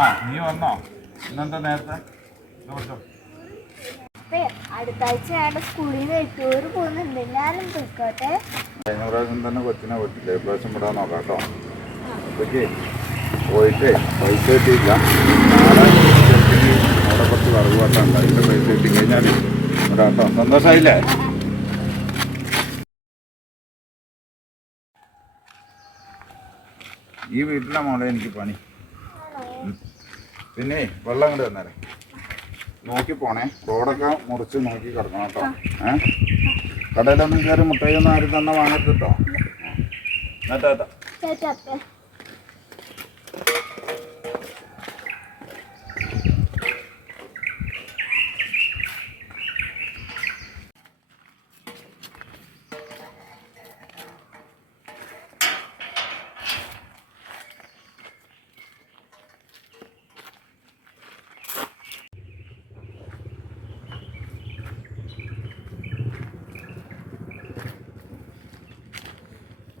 ആ നീ വന്നോ? ഇന്നെന്താ നേരത്തെ? അടുത്ത ആഴ്ച സ്കൂളിൽ ടൂർ പോകുന്നുണ്ട്. ഞാനും പോയിക്കോട്ടെ. കഴിഞ്ഞ പ്രാവശ്യം തന്നെ കൊച്ചിനെ പറ്റില്ല. ഇപ്രാവശ്യം വിടാൻ നോക്കാം കേട്ടോ. ഓക്കെ, പോയിട്ട് പൈസ കിട്ടിയില്ല. നാളെ അവിടെ കുറച്ച് വറവ് വട്ടുണ്ട്. അതിൻ്റെ പൈസ കിട്ടി കഴിഞ്ഞാൽ വിടാം കേട്ടോ. സന്തോഷമായില്ലേ? ഈ വീട്ടിലെ മോളെ എനിക്ക് പണി. പിന്നെ വെള്ളം കൊണ്ട് വന്നേരെ. നോക്കി പോണേ, റോഡൊക്കെ മുറിച്ച് നോക്കി കിടക്കണം കേട്ടോ. കടയിലൊന്നും കയറി മുട്ടയൊന്നും ആരും തന്നെ വാങ്ങരുത് കേട്ടോ. എന്നിട്ടാ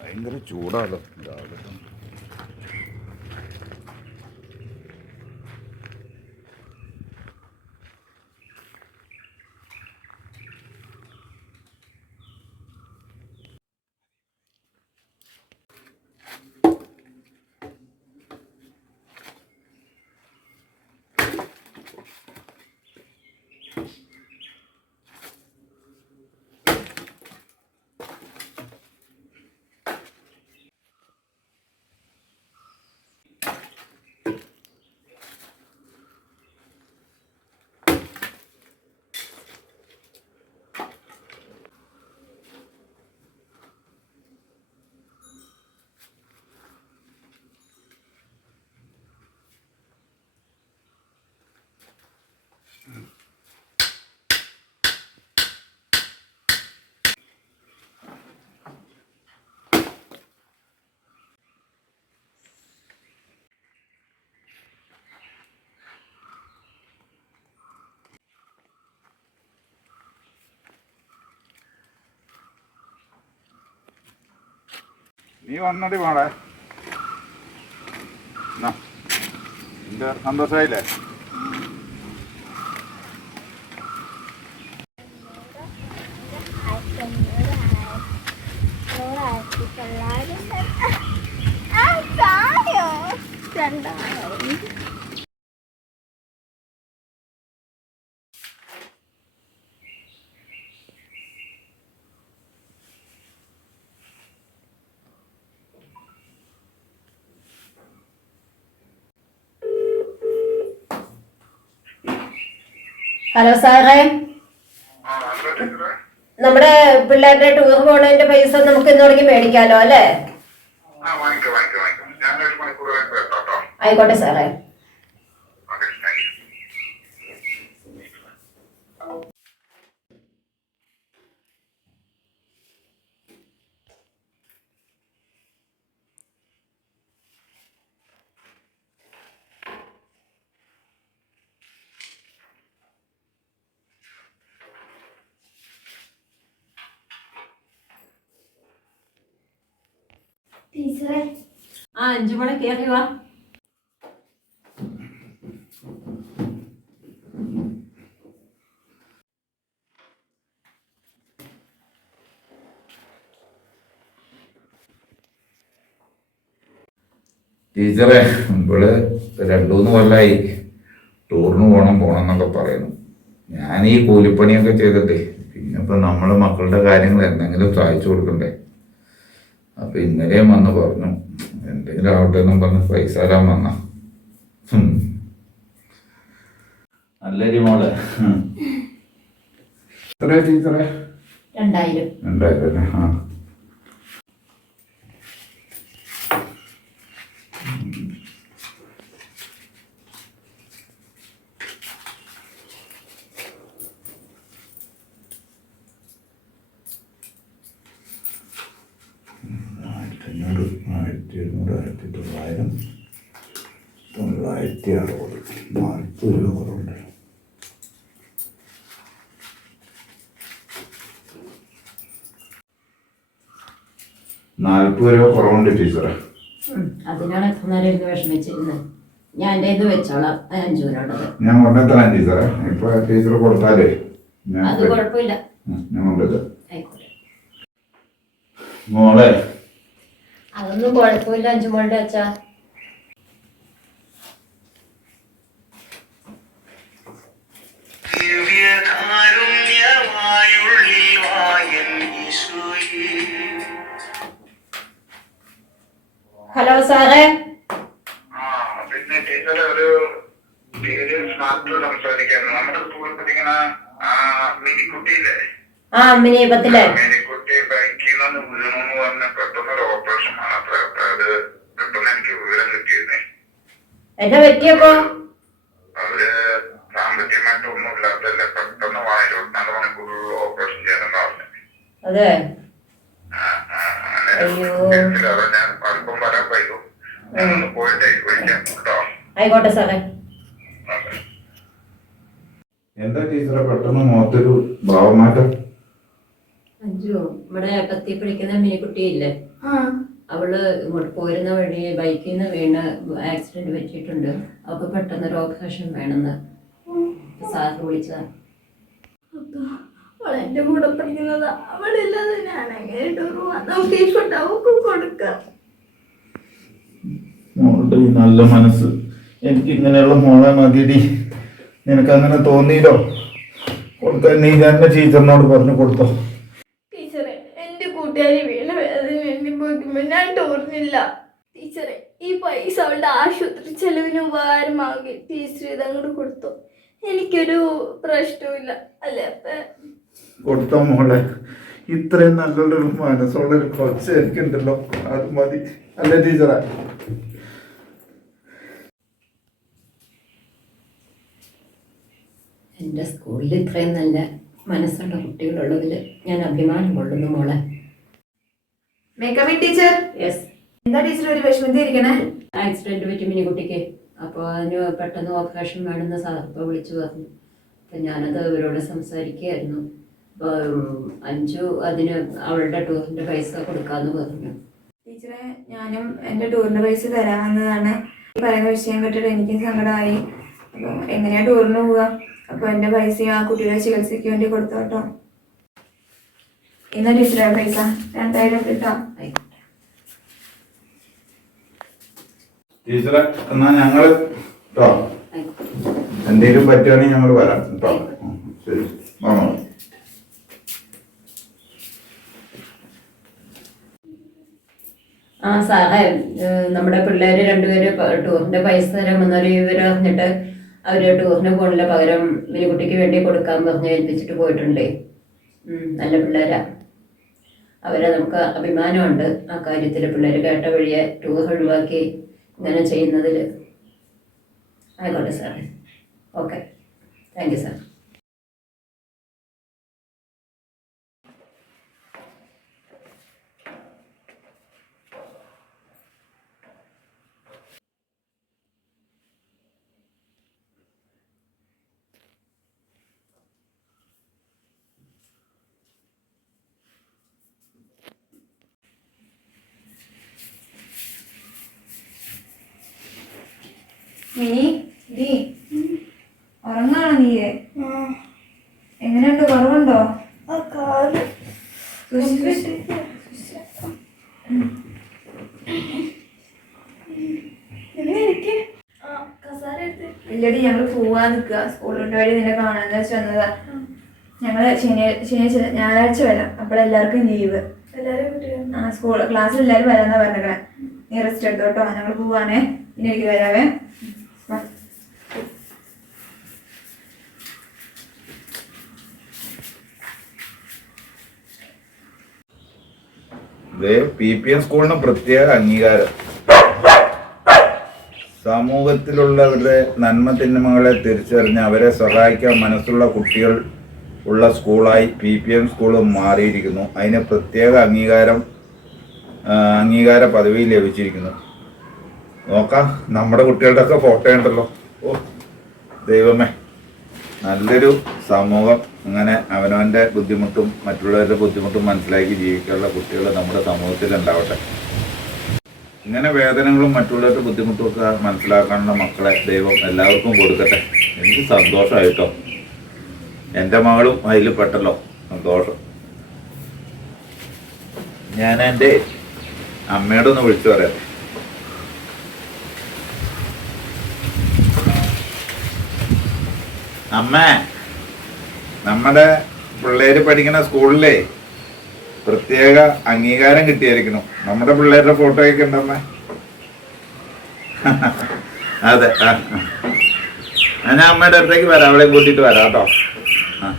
ഭയങ്കര ചൂടാണല്ലോ രാവിലെ. നീ വന്നടി മോളെ. എൻ്റെ സന്തോഷമായില്ലേ? ഹലോ സാറേ, നമ്മുടെ പിള്ളേരുടെ ടൂർ പോണതിന്റെ പൈസ നമുക്ക് ഇന്ന് തുടങ്ങി മേടിക്കാലോ അല്ലേ? ആയിക്കോട്ടെ സാറേ. ആ 5 മണി കയറി വാ. ടീച്ചറെ, ഇവിടെ 2-3 കൊല്ലമായി ടൂറിന് പോകണം എന്നൊക്കെ പറയുന്നു. ഞാൻ ഈ കൂലിപ്പണിയൊക്കെ ചെയ്തിട്ടേ പിന്നെ ഇപ്പം നമ്മൾ മക്കളുടെ കാര്യങ്ങൾ എന്തെങ്കിലും സഹായിച്ചു കൊടുക്കണ്ടേ. അപ്പം ഇന്നലെയും വന്ന് പറഞ്ഞു എന്തെങ്കിലും ആവട്ടെ എന്നും പറഞ്ഞ് പൈസ തരാൻ വന്ന. നല്ലൊരു മോളെ. എത്രയാ ടീച്ചറെ? 2000. 2000 അല്ലേ? ആ, കുറവുണ്ട്. $40 കുറവുണ്ട് ടീച്ചറെ. അതിനാണ് എത്ര നേരം വിഷമിച്ചിരുന്നത്. ഞാൻ എൻ്റെ ഇത് വെച്ചോളാം അഞ്ചൂരോടത്. ഞാൻ കൊണ്ടെത്തരാം ടീച്ചറെ. ഇപ്പൊ ടീച്ചർ കൊടുത്താലേ അത് കുഴപ്പമില്ല. ഞാൻ കൊണ്ടുവരാം. ആയിക്കോട്ടെ. മോളെ അതൊന്നും കുഴപ്പമില്ല അഞ്ചുമോളുടെ അച്ഛാ. ഹലോ സാറേ. പിന്നെ ടീച്ചറെ ഒരു സീരിയസ് മാറ്റർ സംസാരിക്കായിരുന്നു. നമ്മുടെ സ്കൂളിൽ പഠിക്കുന്ന മിനിക്കുട്ടിയില്ലേ? ആ മിനിപത്തിലെ മിനിക്കുട്ടി ബൈക്കിൽ നിന്ന് വീണെന്ന് പറഞ്ഞ പെട്ടെന്നൊരു ഓപ്പറേഷൻ ആണ്. അത്ര അത് പെട്ടെന്ന് എനിക്ക് വിവരം കിട്ടിയിരുന്നേ. എന്നാ പറ്റിയപ്പോ? അവര് സാമ്പത്തികമായിട്ട് ഒന്നും ഇല്ലാത്തല്ലേ, പെട്ടെന്ന് 24 മണിക്കൂറിൽ ഓപ്പറേഷൻ ചെയ്യണമെന്ന് പറഞ്ഞു. അതെ. ഞാൻ അല്പം വരാൻ പറ്റും. പോയിട്ടേ വിളിക്കാം കേട്ടോ. ആയിക്കോട്ടെ സാറേ. എന്താ ടീച്ചറെ പെട്ടെന്ന് മുഖത്തൊരു ഭാവമാറ്റം? അഞ്ചു, ഇവിടെ കത്തി പിടിക്കുന്ന മിനിക്കുട്ടിയില്ലേ, അവള് ഇങ്ങോട്ട് പോരുന്ന വഴി ബൈക്കിൽ നിന്ന് വീണ് ആക്സിഡന്റ് പറ്റിയിട്ടുണ്ട്. അവൾക്ക് പെട്ടെന്നൊരു ഓപ്പറേഷൻ വേണമെന്ന് സാറ് വിളിച്ചതാ. എന്റെ കൂടെ പഠിക്കുന്നത് അവളില്ലാതെ ഞാൻ എങ്ങനെ ടൂർ പോവാം? ടീഷർട്ട് അവക്കും കൊടുക്കാം. മോളുടെ ഈ നല്ല മനസ്സ്, എനിക്ക് ഇങ്ങനെയുള്ള മോളെ മതിയടി. നിനക്ക് അങ്ങനെ തോന്നിയില്ലോ? കൊടുക്കാൻ നീ തന്നെ ടീച്ചറിനോട് പറഞ്ഞു കൊടുത്തോ? ടീച്ചറെ, എന്റെ കൂട്ടുകാരി വീണ വേദന എണ്ണി പോയിക്കുമ്പോ ഞാൻ ടൂറിനില്ല. ടീച്ചറെ, ഈ പൈസ അവളുടെ ആശുപത്രി ചെലവിന് ഉപകാരമാകെ ടീച്ചർ ഇതങ്ങോട്ട് കൊടുത്തു. എനിക്കൊരു പ്രശ്നവുമില്ല അല്ലേ? അപ്പൊ കൊടുത്തോ മോളെ. ഇത്രയും നല്ലൊരു മനസ്സുള്ളൊരു കൊച്ച് എനിക്കുണ്ടല്ലോ, അത് മതി അല്ലേ ടീച്ചറെ? എൻ്റെ സ്കൂളിൽ ഇത്രയും നല്ല മനസ്സുള്ള കുട്ടികളുള്ളതിൽ ഞാൻ അഭിമാനം കൊള്ളുന്നു മോളെ. Makeup teacher. യെസ്. എന്താ ടീച്ചർ ഒരു വിഷമത്തിൽ ഇരിക്കണേ? ആക്സിഡന്റ് പറ്റി മിനിക്കുട്ടിക്ക്. അപ്പോൾ അതിന് പെട്ടെന്ന് ഓപ്പറേഷൻ വേണമെന്ന് സാർ ഇപ്പോൾ വിളിച്ചു പറഞ്ഞു. അപ്പം ഞാനത് അവരോട് സംസാരിക്കുകയായിരുന്നു. അപ്പോൾ അഞ്ചു അതിന് അവളുടെ ടൂറിൻ്റെ പൈസ കൊടുക്കാമെന്ന് പറഞ്ഞു. ടീച്ചറെ, ഞാനും എൻ്റെ ടൂറിൻ്റെ പൈസ തരാമെന്നതാണ്. ഈ പറയുന്ന വിഷയം കേട്ടിട്ട് എനിക്കും സങ്കടമായി. അപ്പോൾ എങ്ങനെയാ ടൂറിന് പോവുക? അപ്പോൾ എൻ്റെ പൈസയും ആ കുട്ടിയുടെ ചികിത്സയ്ക്ക് വേണ്ടി കൊടുത്തു കേട്ടോ. എന്നാ ടീച്ചറെ പൈസ 2000 കിട്ടാം. ടീച്ചറെ എന്നാ ഞങ്ങള് കേട്ടോ, എന്തെങ്കിലും പറ്റുകയാണെങ്കിൽ ഞങ്ങൾ വരാം കേട്ടോ. ശരി, വാമോ. ആ സാറേ, നമ്മുടെ പിള്ളേർ രണ്ടുപേര് ടൂറിൻ്റെ പൈസ തരാമെന്നൊരു വിവരം അറിഞ്ഞിട്ട് അവർ ടൂറിന് പോണില്ല, പകരം മിനിക്കുട്ടിക്ക് വേണ്ടി കൊടുക്കാൻ പറഞ്ഞ് ഏൽപ്പിച്ചിട്ട് പോയിട്ടുണ്ടേ. നല്ല പിള്ളേരാ. അവരെ നമുക്ക് അഭിമാനമുണ്ട് ആ കാര്യത്തിൽ. പിള്ളേർ കേട്ട വഴിയെ ടൂർ ഒഴിവാക്കി ഇങ്ങനെ ചെയ്യുന്നതിൽ. ആയിക്കോട്ടെ സാറേ. Okay, thank you sir. Mini, ഡീ ഉറങ്ങാണോ നീയെ? എങ്ങനെയുണ്ട്? കുറവുണ്ടോ? ഇല്ലടി, ഞങ്ങള് പോവാൻ നിൽക്കുക. സ്കൂളിൻ്റെ വഴി നിന്നെ കാണാന്ന് വെച്ച് വന്നതാ. ഞങ്ങള് ഞായറാഴ്ച വരാം. അപ്പോഴെല്ലാവർക്കും ലീവ്. ആ ക്ലാസ്സിൽ എല്ലാവരും വരാന്നാ പറഞ്ഞേ. നീ റെസ്റ്റ് എടുത്തോട്ടോ. ഞങ്ങൾ പോവാണേ. ഇനി എനിക്ക് വരാവേ. PPM സ്കൂളിന് പ്രത്യേക അംഗീകാരം. സമൂഹത്തിലുള്ളവരുടെ നന്മ തിന്മകളെ തിരിച്ചറിഞ്ഞ് അവരെ സഹായിക്കാൻ മനസ്സുള്ള കുട്ടികൾ ഉള്ള സ്കൂളായി PPM സ്കൂൾ മാറിയിരിക്കുന്നു. അതിന് പ്രത്യേക അംഗീകാര പദവി ലഭിച്ചിരിക്കുന്നു. നോക്കാം, നമ്മുടെ കുട്ടികളുടെ ഒക്കെ ഫോട്ടോ ഉണ്ടല്ലോ. ഓ ദൈവമേ, നല്ലൊരു സമൂഹം. അങ്ങനെ അവനവൻ്റെ ബുദ്ധിമുട്ടും മറ്റുള്ളവരുടെ ബുദ്ധിമുട്ടും മനസ്സിലാക്കി ജീവിക്കാനുള്ള കുട്ടികൾ നമ്മുടെ സമൂഹത്തിൽ ഉണ്ടാവട്ടെ. ഇങ്ങനെ വേദനകളും മറ്റുള്ളവരുടെ ബുദ്ധിമുട്ടും ഒക്കെ മനസ്സിലാക്കാനുള്ള മക്കളെ ദൈവം എല്ലാവർക്കും കൊടുക്കട്ടെ. എനിക്ക് സന്തോഷമായിട്ടോ, എൻ്റെ മകളും അതിൽ പെട്ടല്ലോ, സന്തോഷം. ഞാൻ എൻ്റെ അമ്മയോടൊന്ന് വിളിച്ചു പറയാം. അമ്മ, നമ്മുടെ പിള്ളേര് പഠിക്കുന്ന സ്കൂളിലെ പ്രത്യേക അംഗീകാരം കിട്ടിയായിരിക്കണം. നമ്മുടെ പിള്ളേരുടെ ഫോട്ടോയൊക്കെ ഉണ്ടമ്മ. അതെ, ഞാൻ അമ്മയുടെ അടുത്തേക്ക് വരാം, അവളെ കൂട്ടിയിട്ട് വരാം കേട്ടോ. ആ.